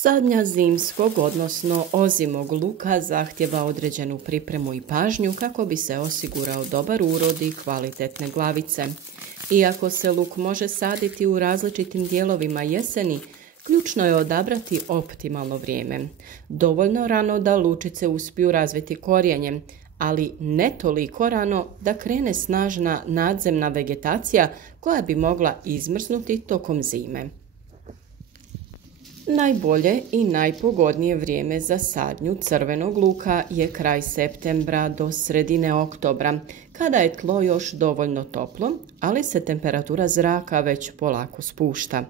Sadnja zimskog, odnosno ozimog luka zahtjeva određenu pripremu i pažnju kako bi se osigurao dobar urod i kvalitetne glavice. Iako se luk može saditi u različitim dijelovima jeseni, ključno je odabrati optimalno vrijeme. Dovoljno rano da lučice uspiju razviti korijenje, ali ne toliko rano da krene snažna nadzemna vegetacija koja bi mogla izmrznuti tokom zime. Najbolje i najpogodnije vrijeme za sadnju crvenog luka je kraj septembra do sredine oktobra, kada je tlo još dovoljno toplo, ali se temperatura zraka već polako spušta.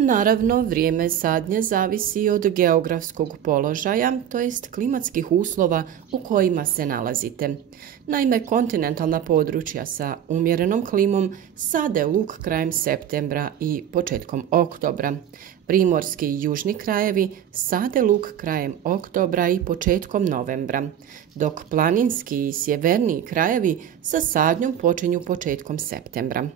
Naravno, vrijeme sadnje zavisi od geografskog položaja, to jest klimatskih uslova u kojima se nalazite. Naime, kontinentalna područja sa umjerenom klimom sade luk krajem septembra i početkom oktobra. Primorski i južni krajevi sade luk krajem oktobra i početkom novembra, dok planinski i sjeverniji krajevi sa sadnjom počinju početkom septembra.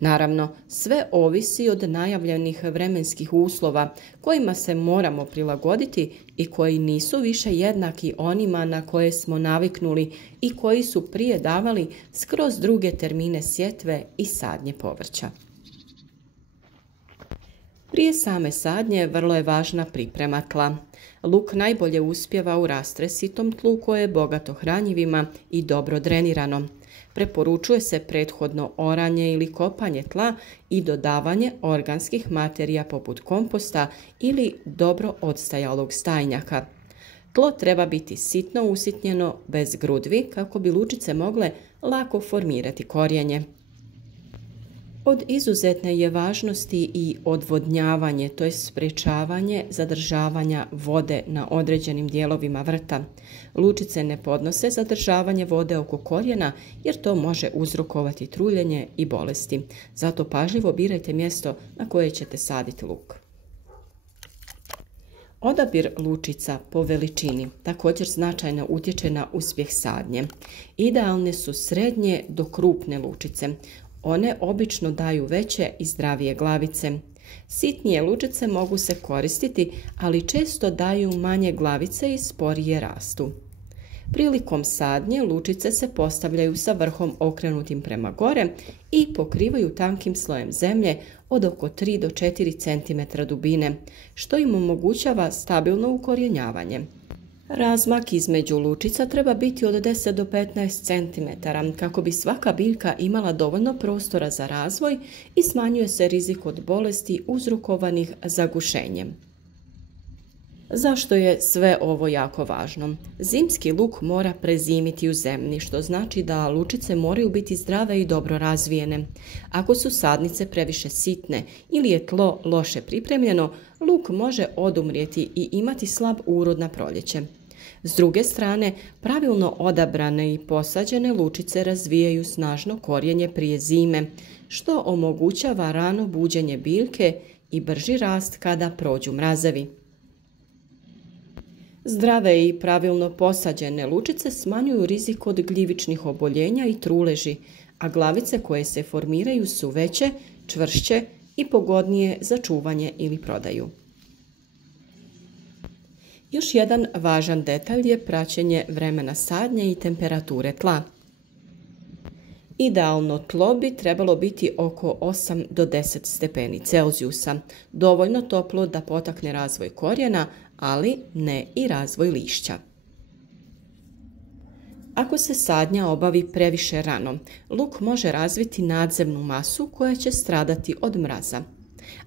Naravno, sve ovisi od najavljenih vremenskih uslova kojima se moramo prilagoditi i koji nisu više jednaki onima na koje smo naviknuli i koji su prije davali skroz druge termine sjetve i sadnje povrća. Prije same sadnje vrlo je važna priprema tla. Luk najbolje uspijeva u rastresitom tlu koje je bogato hranjivima i dobro drenirano. Preporučuje se prethodno oranje ili kopanje tla i dodavanje organskih materija poput komposta ili dobro odstajalog stajnjaka. Tlo treba biti sitno usitnjeno, bez grudvi, kako bi lučice mogle lako formirati korijenje. Od izuzetne je važnosti i odvodnjavanje, to je sprječavanje zadržavanja vode na određenim dijelovima vrta. Lučice ne podnose zadržavanje vode oko korijena jer to može uzrokovati truljenje i bolesti. Zato pažljivo birajte mjesto na koje ćete saditi luk. Odabir lučica po veličini također značajno utječe na uspjeh sadnje. Idealne su srednje do krupne lučice. One obično daju veće i zdravije glavice. Sitnije lučice mogu se koristiti, ali često daju manje glavice i sporije rastu. Prilikom sadnje lučice se postavljaju sa vrhom okrenutim prema gore i pokrivaju tankim slojem zemlje od oko 3 do 4 cm dubine, što im omogućava stabilno ukorjenjavanje. Razmak između lučica treba biti od 10 do 15 cm kako bi svaka biljka imala dovoljno prostora za razvoj i smanjuje se rizik od bolesti uzrokovanih zagušenjem. Zašto je sve ovo jako važno? Zimski luk mora prezimiti u zemlji, što znači da lučice moraju biti zdrave i dobro razvijene. Ako su sadnice previše sitne ili je tlo loše pripremljeno, luk može odumrijeti i imati slab urod na proljeće. S druge strane, pravilno odabrane i posađene lučice razvijaju snažno korijenje prije zime, što omogućava rano buđenje biljke i brži rast kada prođu mrazevi. Zdrave i pravilno posađene lučice smanjuju rizik od gljivičnih oboljenja i truleži, a glavice koje se formiraju su veće, čvršće i pogodnije za čuvanje ili prodaju. Još jedan važan detalj je praćenje vremena sadnje i temperature tla. Idealno tlo bi trebalo biti oko 8 do 10 stepeni Celzijusa, dovoljno toplo da potakne razvoj korijena, ali ne i razvoj lišća. Ako se sadnja obavi previše rano, luk može razviti nadzemnu masu koja će stradati od mraza.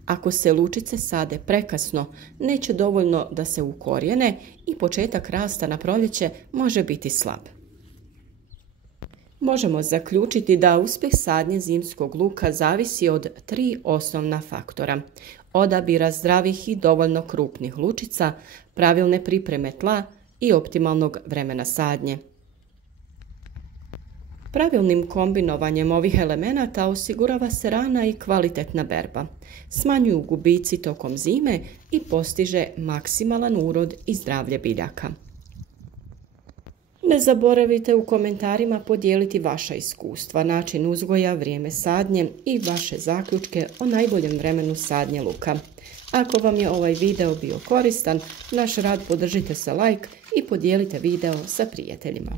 Ako se lučice sade prekasno, neće dovoljno da se ukorijene i početak rasta na proljeće može biti slab. Možemo zaključiti da uspjeh sadnje zimskog luka zavisi od 3 osnovna faktora: odabira zdravih i dovoljno krupnih lučica, pravilne pripreme tla i optimalnog vremena sadnje. Pravilnim kombinovanjem ovih elemenata osigurava se rana i kvalitetna berba, smanjuju gubici tokom zime i postiže maksimalan urod i zdravlje biljaka. Ne zaboravite u komentarima podijeliti vaša iskustva, način uzgoja, vrijeme sadnje i vaše zaključke o najboljem vremenu sadnje luka. Ako vam je ovaj video bio koristan, naš rad podržite sa like i podijelite video sa prijateljima.